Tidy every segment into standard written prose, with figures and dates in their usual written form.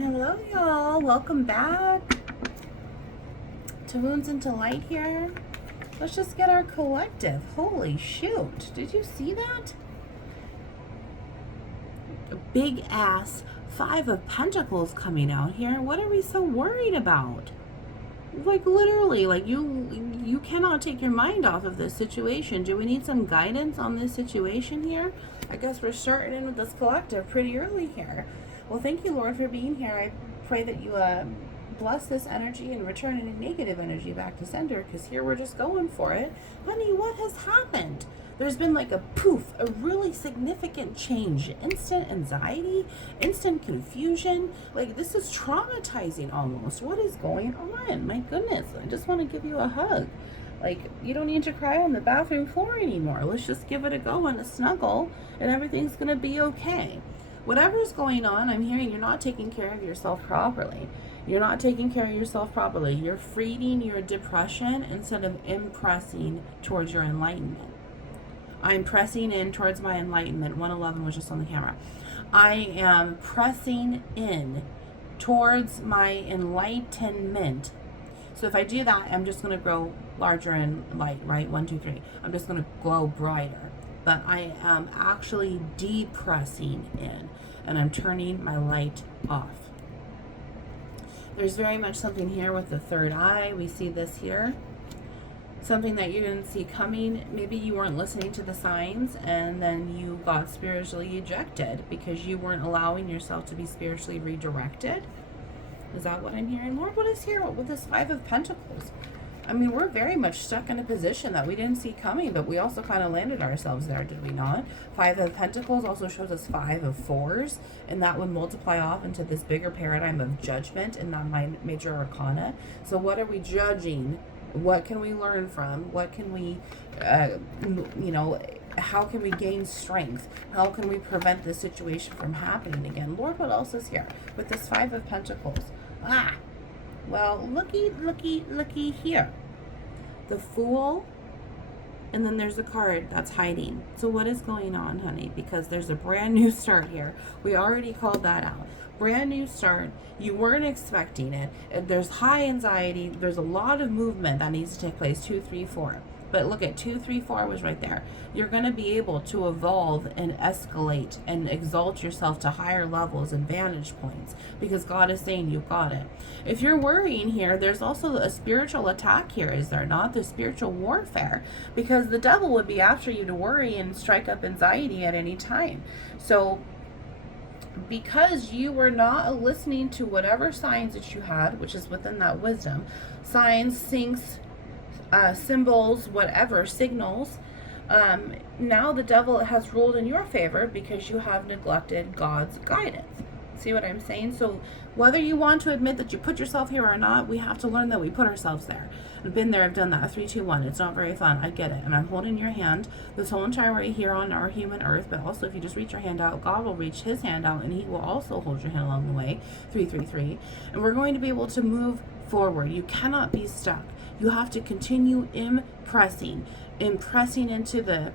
Hello, y'all. Welcome back to Wounds into Light here. Let's just get our collective. Holy shoot. Did you see that? A big ass Five of Pentacles coming out here. What are we so worried about? Like literally, like you cannot take your mind off of this situation. Do we need some guidance on this situation here? I guess we're starting in with this collective pretty early here. Well, thank you, Lord, for being here. I pray that you bless this energy and return any negative energy back to sender, because here we're just going for it. Honey, what has happened? There's been like a poof, a really significant change. Instant anxiety, instant confusion. Like, this is traumatizing almost. What is going on? My goodness, I just want to give you a hug. Like, you don't need to cry on the bathroom floor anymore. Let's just give it a go and a snuggle, and everything's going to be okay. Whatever's going on, I'm hearing you're not taking care of yourself properly. You're not taking care of yourself properly. You're feeding your depression instead of impressing towards your enlightenment. I'm pressing in towards my enlightenment. 111 was just on the camera. I am pressing in towards my enlightenment. So if I do that, I'm just going to grow larger in light, right? 1, 2, 3. I'm just going to glow brighter. But I am actually depressing in, and I'm turning my light off. There's very much something here with the third eye. We see this here. Something that you didn't see coming. Maybe you weren't listening to the signs, and then you got spiritually ejected because you weren't allowing yourself to be spiritually redirected. Is that what I'm hearing? Lord, what is here with this Five of Pentacles? I mean, we're very much stuck in a position that we didn't see coming, but we also kind of landed ourselves there, did we not? Five of Pentacles also shows us 5 of 4s, and that would multiply off into this bigger paradigm of judgment in that major arcana. So what are we judging? What can we learn from? What can we, how can we gain strength? How can we prevent this situation from happening again? Lord, what else is here with this 5 of Pentacles? Well, looky here. The Fool, and then there's a card that's hiding. So what is going on, honey? Because there's a brand new start here. We already called that out. Brand new start. You weren't expecting it. There's high anxiety. There's a lot of movement that needs to take place. 2, 3, 4. But look at 2, 3, 4 was right there. You're going to be able to evolve and escalate and exalt yourself to higher levels and vantage points, because God is saying you've got it. If you're worrying here, there's also a spiritual attack here, is there not? The spiritual warfare, because the devil would be after you to worry and strike up anxiety at any time. So because you were not listening to whatever signs that you had, which is within that wisdom, signs, syncs, symbols, whatever, signals, now the devil has ruled in your favor because you have neglected God's guidance. See what I'm saying? So whether you want to admit that you put yourself here or not, we have to learn that we put ourselves there. I've been there, I've done that. 3, 2, 1. It's not very fun. I get it. And I'm holding your hand this whole entire way here on our human earth. But also, if you just reach your hand out, God will reach his hand out, and he will also hold your hand along the way. 3, 3, 3. And we're going to be able to move forward. You cannot be stuck. You have to continue impressing into the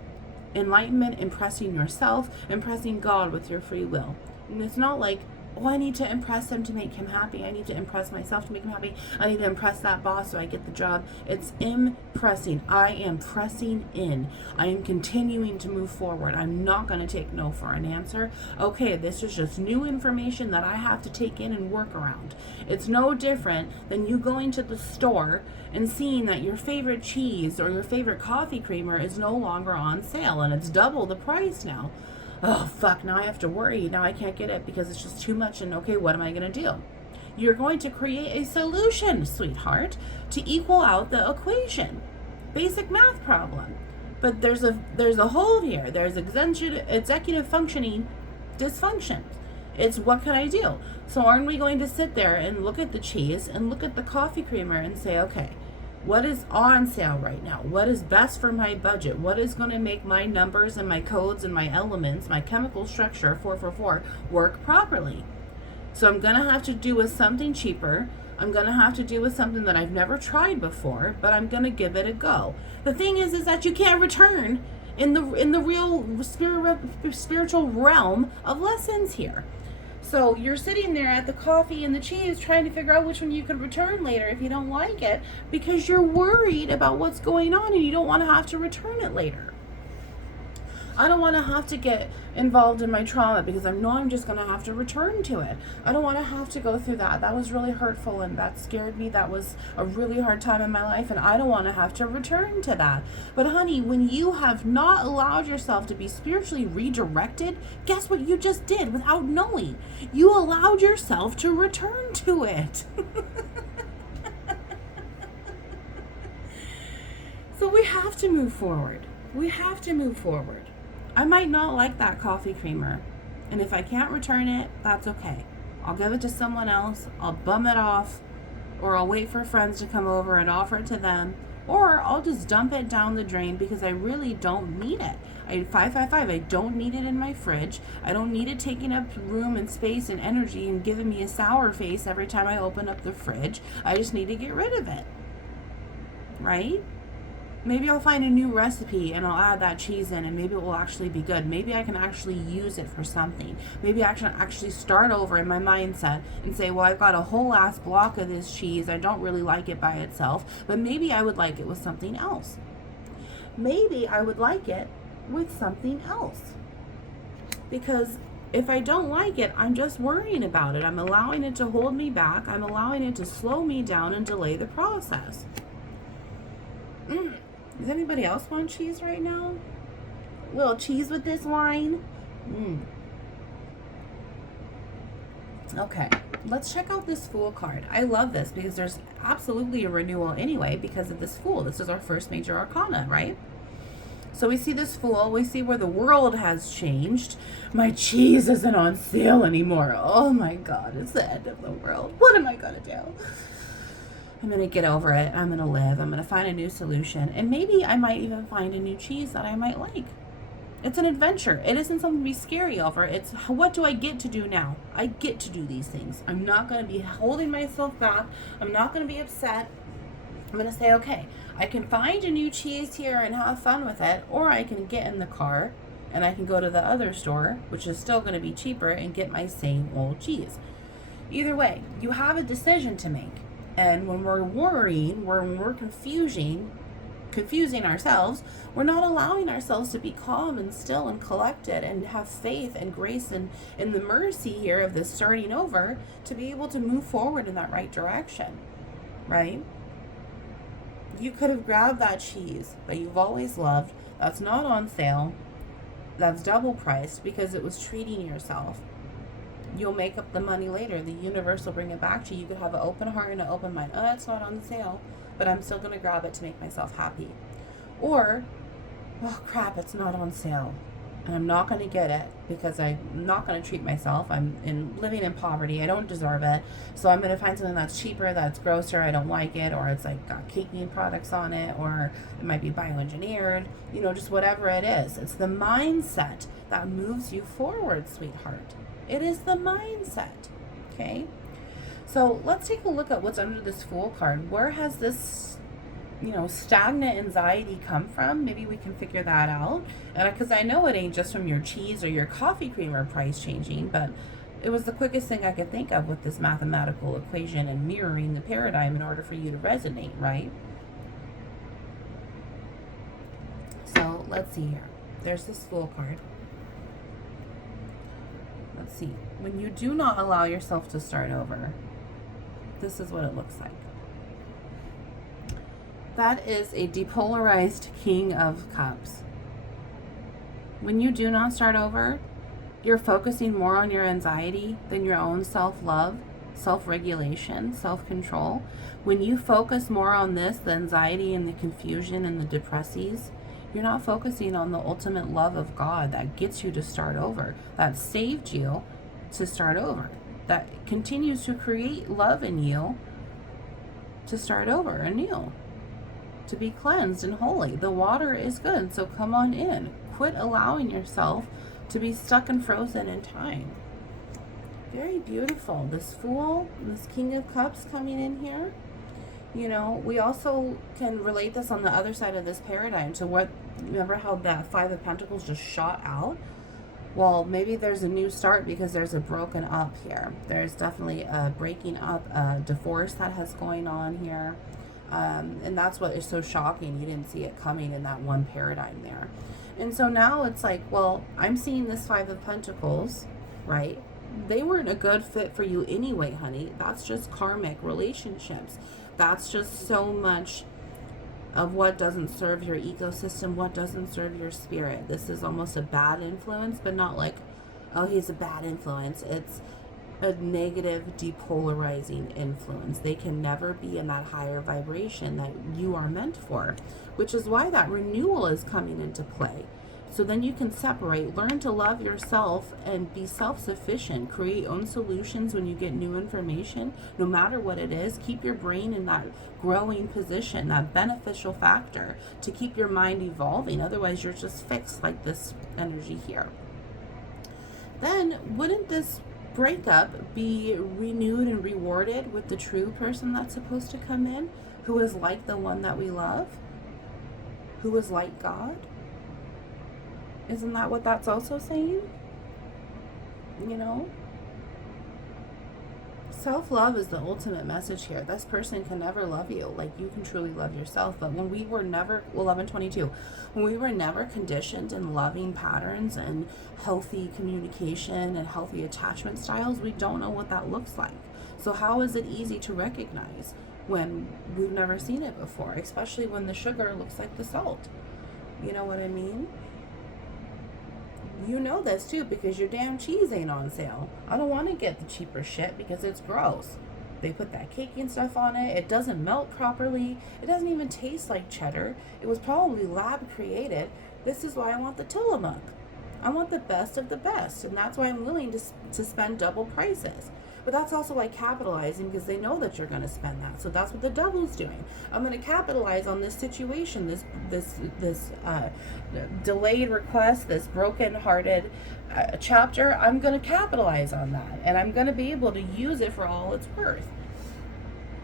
enlightenment, impressing yourself, impressing God with your free will. And it's not like, oh, I need to impress him to make him happy. I need to impress myself to make him happy. I need to impress that boss so I get the job. It's impressing. I am pressing in. I am continuing to move forward. I'm not going to take no for an answer. Okay, this is just new information that I have to take in and work around. It's no different than you going to the store and seeing that your favorite cheese or your favorite coffee creamer is no longer on sale and it's double the price now. Oh, fuck, now I have to worry. Now I can't get it because it's just too much. And okay, what am I going to do? You're going to create a solution, sweetheart, to equal out the equation. Basic math problem. But there's a hole here. There's executive functioning dysfunction. It's what can I do? So aren't we going to sit there and look at the cheese and look at the coffee creamer and say, okay, what is on sale right now? What is best for my budget? What is going to make my numbers and my codes and my elements, my chemical structure, 444, work properly? So I'm going to have to do with something cheaper. I'm going to have to do with something that I've never tried before, but I'm going to give it a go. The thing is that you can't return in the real spiritual realm of lessons here. So you're sitting there at the coffee and the cheese trying to figure out which one you could return later if you don't like it, because you're worried about what's going on and you don't want to have to return it later. I don't want to have to get involved in my trauma because I know I'm just going to have to return to it. I don't want to have to go through that. That was really hurtful and that scared me. That was a really hard time in my life and I don't want to have to return to that. But honey, when you have not allowed yourself to be spiritually redirected, guess what you just did without knowing? You allowed yourself to return to it. So we have to move forward. We have to move forward. I might not like that coffee creamer, and if I can't return it, that's okay. I'll give it to someone else, I'll bum it off, or I'll wait for friends to come over and offer it to them, or I'll just dump it down the drain because I really don't need it. I don't need it in my fridge. I don't need it taking up room and space and energy and giving me a sour face every time I open up the fridge. I just need to get rid of it. Right? Maybe I'll find a new recipe and I'll add that cheese in and maybe it will actually be good. Maybe I can actually use it for something. Maybe I can actually start over in my mindset and say, well, I've got a whole ass block of this cheese. I don't really like it by itself, but maybe I would like it with something else. Maybe I would like it with something else. Because if I don't like it, I'm just worrying about it. I'm allowing it to hold me back. I'm allowing it to slow me down and delay the process. Does anybody else want cheese right now? A little cheese with this wine? Okay, let's check out this Fool card. I love this because there's absolutely a renewal anyway because of this Fool. This is our first major arcana, right? So we see this Fool. We see where the world has changed. My cheese isn't on sale anymore. Oh my God, it's the end of the world. What am I going to do? I'm going to get over it. I'm going to live. I'm going to find a new solution. And maybe I might even find a new cheese that I might like. It's an adventure. It isn't something to be scary over. It's what do I get to do now? I get to do these things. I'm not going to be holding myself back. I'm not going to be upset. I'm going to say, okay, I can find a new cheese here and have fun with it. Or I can get in the car and I can go to the other store, which is still going to be cheaper, and get my same old cheese. Either way, you have a decision to make. And when we're worrying, when we're confusing ourselves, we're not allowing ourselves to be calm and still and collected and have faith and grace and in the mercy here of this starting over to be able to move forward in that right direction, right? You could have grabbed that cheese that you've always loved, that's not on sale, that's double priced because it was treating yourself. You'll make up the money later. The universe will bring it back to you. You could have an open heart and an open mind. Oh, it's not on sale, but I'm still going to grab it to make myself happy. Or, oh crap, it's not on sale. And I'm not going to get it because I'm not going to treat myself. I'm living in poverty. I don't deserve it. So I'm going to find something that's cheaper, that's grosser. I don't like it. Or it's like got caking products on it. Or it might be bioengineered. You know, just whatever it is. It's the mindset that moves you forward, sweetheart. It is the mindset, okay? So let's take a look at what's under this Fool card. Where has this, stagnant anxiety come from? Maybe we can figure that out. And because I know it ain't just from your cheese or your coffee creamer price changing, but it was the quickest thing I could think of with this mathematical equation and mirroring the paradigm in order for you to resonate, right? So let's see here. There's this Fool card. Let's see. When you do not allow yourself to start over, this is what it looks like. That is a depolarized King of Cups. When you do not start over, you're focusing more on your anxiety than your own self-love, self-regulation, self-control. When you focus more on this, the anxiety and the confusion and the depressies, you're not focusing on the ultimate love of God that gets you to start over, that saved you to start over, that continues to create love in you to start over anew, to be cleansed and holy. The water is good, so come on in. Quit allowing yourself to be stuck and frozen in time. Very beautiful. This Fool, this King of Cups coming in here. We also can relate this on the other side of this paradigm to what, remember how that Five of Pentacles just shot out? Well, maybe there's a new start because there's a broken up here. There's definitely a breaking up, a divorce that has going on here. And that's what is so shocking. You didn't see it coming in that one paradigm there. And so now it's like, well, I'm seeing this Five of Pentacles, right? They weren't a good fit for you anyway, honey. That's just karmic relationships. That's just so much of what doesn't serve your ecosystem, what doesn't serve your spirit. This is almost a bad influence, but not like, oh, he's a bad influence. It's a negative, depolarizing influence. They can never be in that higher vibration that you are meant for, which is why that renewal is coming into play. So then you can separate, learn to love yourself and be self-sufficient, create own solutions when you get new information, no matter what it is. Keep your brain in that growing position, that beneficial factor to keep your mind evolving. Otherwise, you're just fixed like this energy here. Then wouldn't this breakup be renewed and rewarded with the true person that's supposed to come in, who is like the one that we love, who is like God? Isn't that what that's also saying? You know? Self-love is the ultimate message here. This person can never love you like you can truly love yourself. But when we were never, 1122, when we were never conditioned in loving patterns and healthy communication and healthy attachment styles, we don't know what that looks like. So how is it easy to recognize when we've never seen it before, especially when the sugar looks like the salt? You know what I mean? You know this too because your damn cheese ain't on sale. I don't want to get the cheaper shit because it's gross. They put that cake and stuff on it. It doesn't melt properly. It doesn't even taste like cheddar. It was probably lab created. This is why I want the Tillamook. I want the best of the best. And that's why I'm willing to spend double prices. But that's also why capitalizing, because they know that you're going to spend that. So that's what the devil's doing. I'm going to capitalize on this situation, this delayed request, this broken-hearted chapter. I'm going to capitalize on that, and I'm going to be able to use it for all it's worth.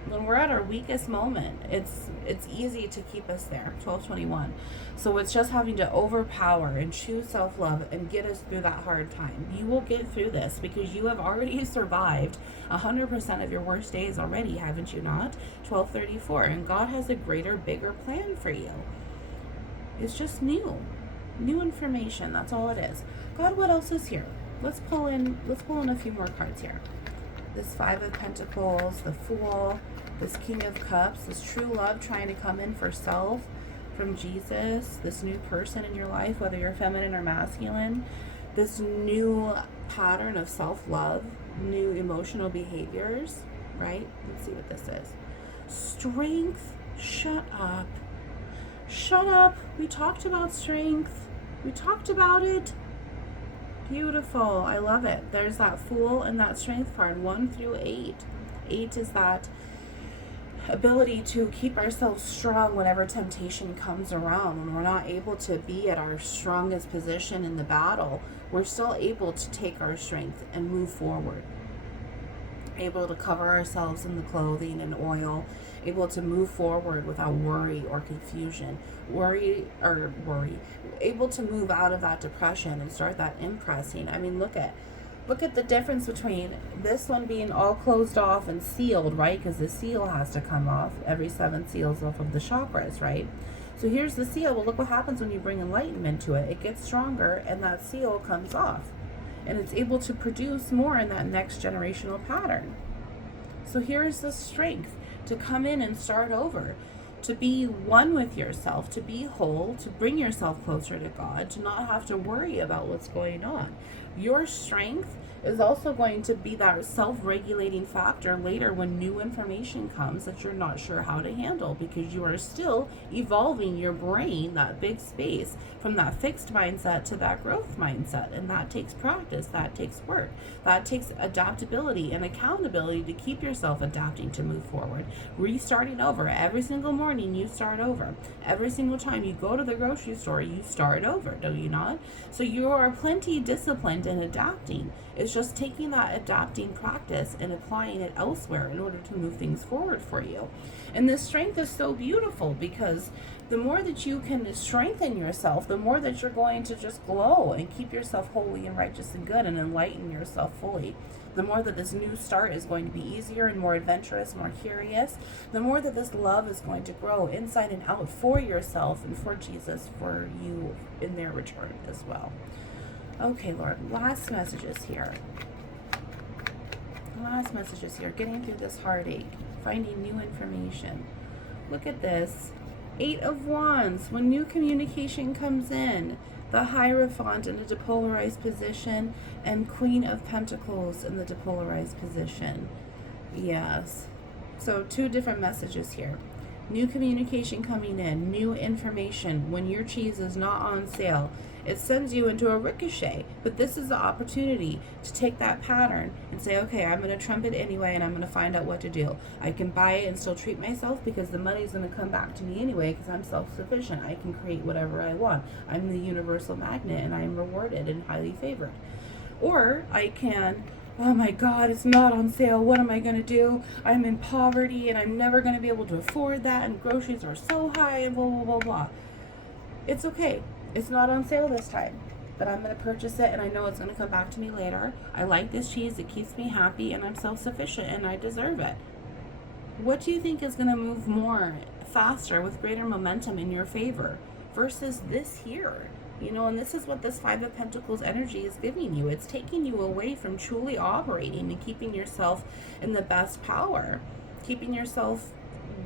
When we're at our weakest moment, it's easy to keep us there. 1221. So it's just having to overpower and choose self-love and get us through that hard time. You will get through this because you have already survived 100% of your worst days already, haven't you not? 1234. And God has a greater, bigger plan for you. It's just new information. That's all it is. God, what else is here? Let's pull in a few more cards here. This Five of Pentacles, the Fool, this King of Cups, this true love trying to come in for self from Jesus, this new person in your life, whether you're feminine or masculine, this new pattern of self-love, new emotional behaviors, right? Let's see what this is. Strength. Shut up. Shut up. We talked about strength. We talked about it. Beautiful. I love it. There's that Fool and that Strength card, 1 through 8. 8 is that ability to keep ourselves strong whenever temptation comes around. When we're not able to be at our strongest position in the battle, we're still able to take our strength and move forward. Able to cover ourselves in the clothing and oil, able to move forward without worry or confusion, able to move out of that depression and start that impressing. I mean, look at the difference between this one being all closed off and sealed, right? Because the seal has to come off. Every 7 seals off of the chakras, right? So here's the seal. Well, look what happens when you bring enlightenment to it. It gets stronger and that seal comes off. And it's able to produce more in that next generational pattern. So here's the strength to come in and start over, to be one with yourself, to be whole, to bring yourself closer to God, to not have to worry about what's going on. Your strength is also going to be that self-regulating factor later when new information comes that you're not sure how to handle, because you are still evolving your brain, that big space, from that fixed mindset to that growth mindset. And that takes practice, that takes work, that takes adaptability and accountability to keep yourself adapting to move forward. Restarting over. Every single morning you start over. Every single time you go to the grocery store, you start over, do you not? So you are plenty disciplined enlightenment and adapting. It's just taking that adapting practice and applying it elsewhere in order to move things forward for you. And this strength is so beautiful, because the more that you can strengthen yourself, the more that you're going to just glow and keep yourself holy and righteous and good and enlighten yourself fully. The more that this new start is going to be easier and more adventurous, more curious, the more that this love is going to grow inside and out for yourself and for Jesus, for you in their return as well. Okay, Lord, last messages here. Last messages here. Getting through this heartache, finding new information. Look at this. 8 of Wands. When new communication comes in, the Hierophant in a depolarized position, and Queen of Pentacles in the depolarized position. Yes. So 2 different messages here. New communication coming in, new information. When your cheese is not on sale, it sends you into a ricochet. But this is the opportunity to take that pattern and say, okay, I'm going to trump it anyway, and I'm going to find out what to do. I can buy it and still treat myself, because the money's going to come back to me anyway, because I'm self-sufficient. I can create whatever I want. I'm the universal magnet, and I'm rewarded and highly favored. Or I can, oh my God, it's not on sale. What am I going to do? I'm in poverty, and I'm never going to be able to afford that, and groceries are so high, and blah, blah, blah, blah. It's okay. It's not on sale this time, but I'm going to purchase it, and I know it's going to come back to me later. I like this cheese. It keeps me happy, and I'm self-sufficient, and I deserve it. What do you think is going to move more, faster, with greater momentum in your favor versus this here? You know, and this is what this 5 of Pentacles energy is giving you. It's taking you away from truly operating and keeping yourself in the best power, keeping yourself,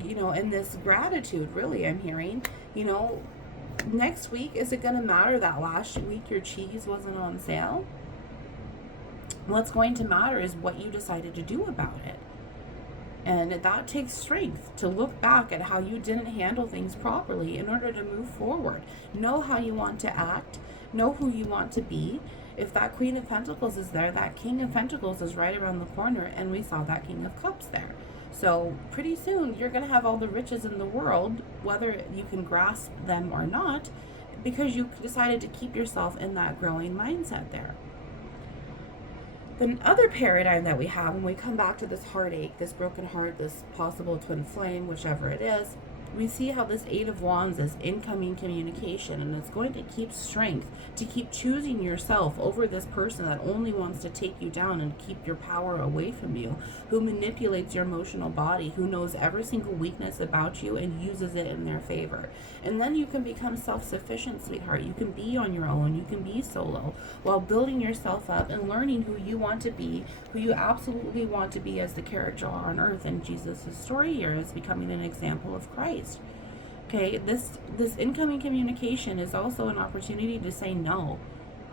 you know, in this gratitude, really, I'm hearing. You know, next week, is it going to matter that last week your cheese wasn't on sale? What's going to matter is what you decided to do about it. And that takes strength to look back at how you didn't handle things properly in order to move forward. Know how you want to act. Know who you want to be. If that Queen of Pentacles is there, that King of Pentacles is right around the corner, and we saw that King of Cups there. So pretty soon you're going to have all the riches in the world, whether you can grasp them or not, because you decided to keep yourself in that growing mindset there. The other paradigm that we have when we come back to this heartache, this broken heart, this possible twin flame, whichever it is, we see how this 8 of Wands is incoming communication, and it's going to keep strength to keep choosing yourself over this person that only wants to take you down and keep your power away from you, who manipulates your emotional body, who knows every single weakness about you and uses it in their favor. And then you can become self-sufficient, sweetheart. You can be on your own. You can be solo while building yourself up and learning who you want to be, who you absolutely want to be as the character on earth. And Jesus' story here is becoming an example of Christ. Okay, this incoming communication is also an opportunity to say no.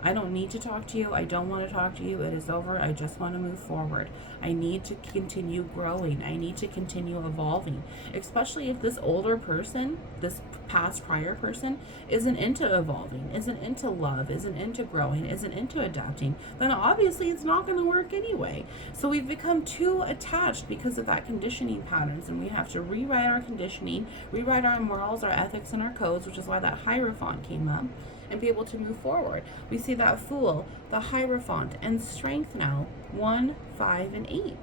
I don't need to talk to you. I don't want to talk to you. It is over. I just want to move forward. I need to continue growing. I need to continue evolving. Especially if this older person, this past prior person, isn't into evolving, isn't into love, isn't into growing, isn't into adapting, then obviously it's not going to work anyway. So we've become too attached because of that conditioning patterns, and we have to rewrite our conditioning, rewrite our morals, our ethics, and our codes, which is why that Hierophant came up, and be able to move forward. We see that Fool, the Hierophant, and Strength now, 1, 5, and 8.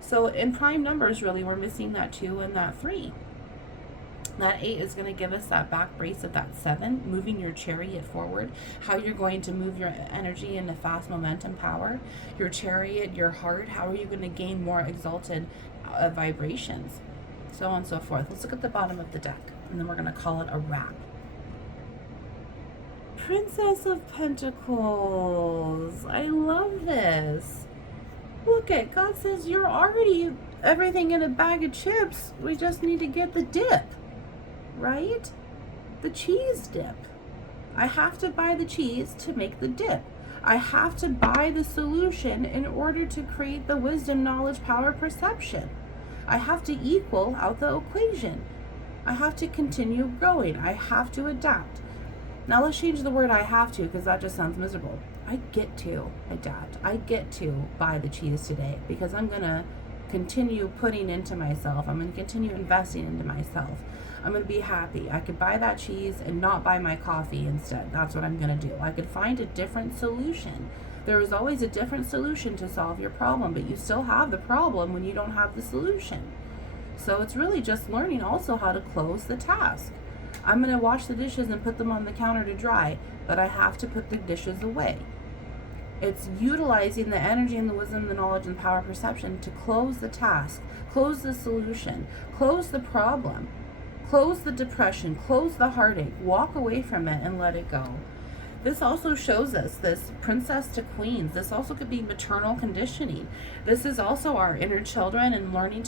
So in prime numbers, really, we're missing that 2 and that 3. That 8 is going to give us that back brace of that 7, moving your chariot forward, how you're going to move your energy into fast momentum power, your chariot, your heart, how are you going to gain more exalted vibrations, so on and so forth. Let's look at the bottom of the deck, and then we're going to call it a wrap. Princess of Pentacles. I love this. Look at, God says you're already everything in a bag of chips. We just need to get the dip, right? The cheese dip. I have to buy the cheese to make the dip. I have to buy the solution in order to create the wisdom, knowledge, power, perception. I have to equal out the equation. I have to continue growing. I have to adapt. Now let's change the word I have to, because that just sounds miserable. I get to adapt. I get to buy the cheese today because I'm going to continue putting into myself. I'm going to continue investing into myself. I'm going to be happy. I could buy that cheese and not buy my coffee instead. That's what I'm going to do. I could find a different solution. There is always a different solution to solve your problem, but you still have the problem when you don't have the solution. So it's really just learning also how to close the task. I'm going to wash the dishes and put them on the counter to dry, but I have to put the dishes away. It's utilizing the energy and the wisdom, the knowledge and power of perception to close the task, close the solution, close the problem, close the depression, close the heartache, walk away from it and let it go. This also shows us this princess to queens. This also could be maternal conditioning. This is also our inner children and learning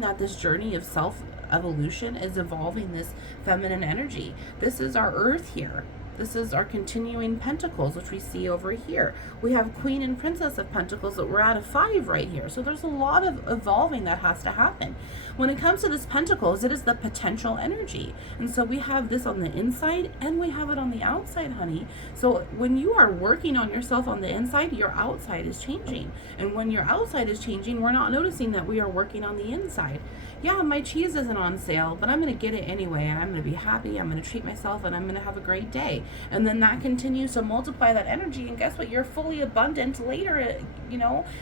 that this journey of self-evolution is evolving this feminine energy. This is our earth here. This is our continuing pentacles, which we see over here. We have Queen and Princess of Pentacles that we're at a 5 right here. So there's a lot of evolving that has to happen. When it comes to this Pentacles, it is the potential energy. And so we have this on the inside and we have it on the outside, honey. So when you are working on yourself on the inside, your outside is changing. And when your outside is changing, we're not noticing that we are working on the inside. Yeah, my cheese isn't on sale, but I'm going to get it anyway. And I'm going to be happy. I'm going to treat myself and I'm going to have a great day. And then that continues to multiply that energy. And guess what? You're fully abundant later.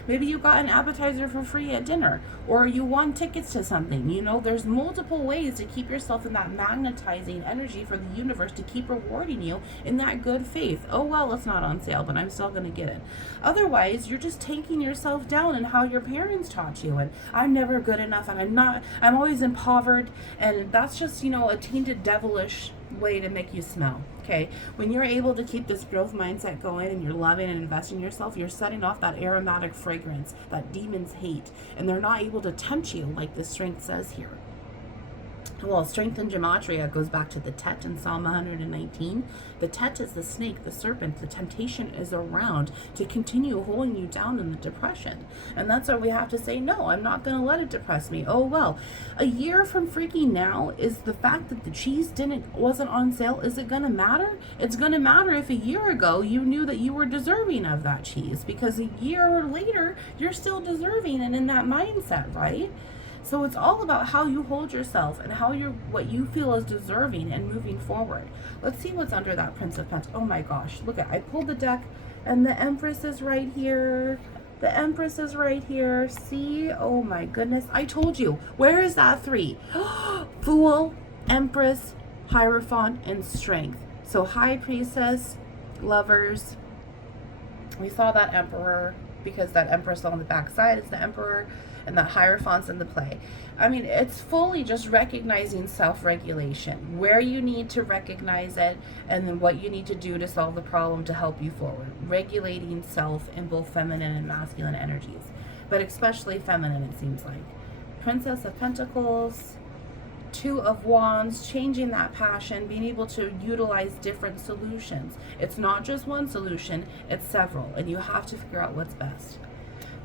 Maybe you got an appetizer for free at dinner, or you won tickets to something. There's multiple ways to keep yourself in that magnetizing energy for the universe to keep rewarding you in that good faith. Oh, well, it's not on sale, but I'm still going to get it. Otherwise, you're just tanking yourself down in how your parents taught you. And I'm never good enough, and I'm always impoverished. And that's just, a tainted devilish way to make you smell. Okay, when you're able to keep this growth mindset going and you're loving and investing in yourself, you're setting off that aromatic fragrance that demons hate, and they're not able to tempt you like the strength says here. Well, strength in gematria goes back to the Tet in Psalm 119. The Tet is the snake, the serpent. The temptation is around to continue holding you down in the depression. And that's why we have to say, no, I'm not going to let it depress me. Oh, well, a year from freaking now, is the fact that the cheese wasn't on sale, is it going to matter? It's going to matter if a year ago you knew that you were deserving of that cheese, because a year later, you're still deserving and in that mindset, right? So it's all about how you hold yourself and what you feel is deserving and moving forward. Let's see what's under that Prince of Pentacles. Oh my gosh, look I pulled the deck and the Empress is right here. The Empress is right here. See? Oh my goodness. I told you. Where is that 3? Fool, Empress, Hierophant, and Strength. So High Priestess, Lovers. We saw that Emperor because that Empress on the back side is the Emperor. And that Hierophant's in the play. I mean, it's fully just recognizing self-regulation, where you need to recognize it, and then what you need to do to solve the problem to help you forward. Regulating self in both feminine and masculine energies, but especially feminine, it seems like. Princess of Pentacles, 2 of Wands, changing that passion, being able to utilize different solutions. It's not just one solution, it's several, and you have to figure out what's best.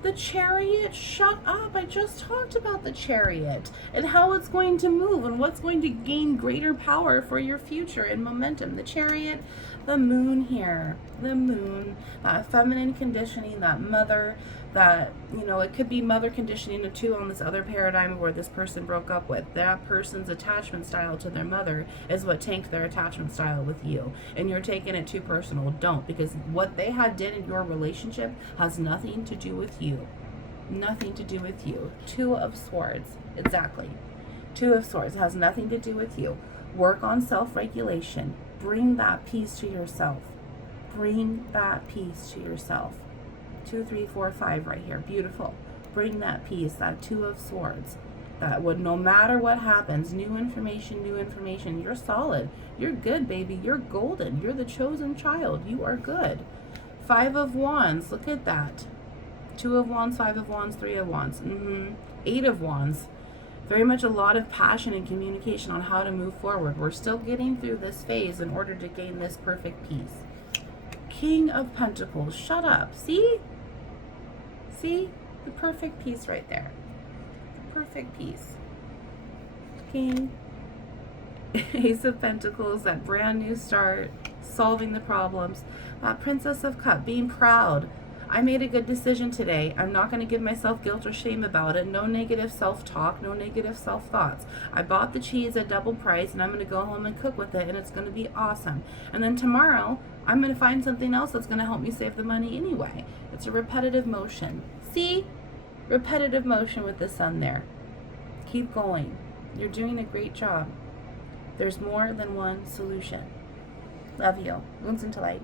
The Chariot, shut up. I just talked about the Chariot and how it's going to move and what's going to gain greater power for your future and momentum. The Chariot, the Moon here, the Moon, that feminine conditioning, that mother, that, it could be mother conditioning too on this other paradigm where this person broke up with. That person's attachment style to their mother is what tanked their attachment style with you. And you're taking it too personal. Don't, because what they did in your relationship has nothing to do with you. Nothing to do with you. 2 of Swords. Exactly. 2 of Swords has nothing to do with you. Work on self-regulation. Bring that peace to yourself. Bring that peace to yourself. 2, 3, 4, 5 right here. Beautiful. Bring that peace, that 2 of Swords. That would, no matter what happens, new information, you're solid. You're good, baby. You're golden. You're the chosen child. You are good. 5 of Wands. Look at that. 2 of Wands, 5 of Wands, 3 of Wands. 8 of Wands. Very much a lot of passion and communication on how to move forward. We're still getting through this phase in order to gain this perfect peace. King of Pentacles. Shut up. See? See? The perfect peace right there. The perfect peace. King. Ace of Pentacles. That brand new start. Solving the problems. That Princess of Cups. Being proud. I made a good decision today. I'm not going to give myself guilt or shame about it. No negative self-talk, no negative self-thoughts. I bought the cheese at double price and I'm going to go home and cook with it and it's going to be awesome. And then tomorrow, I'm going to find something else that's going to help me save the money anyway. It's a repetitive motion. See? Repetitive motion with the sun there. Keep going. You're doing a great job. There's more than one solution. Love you. Wounds into light.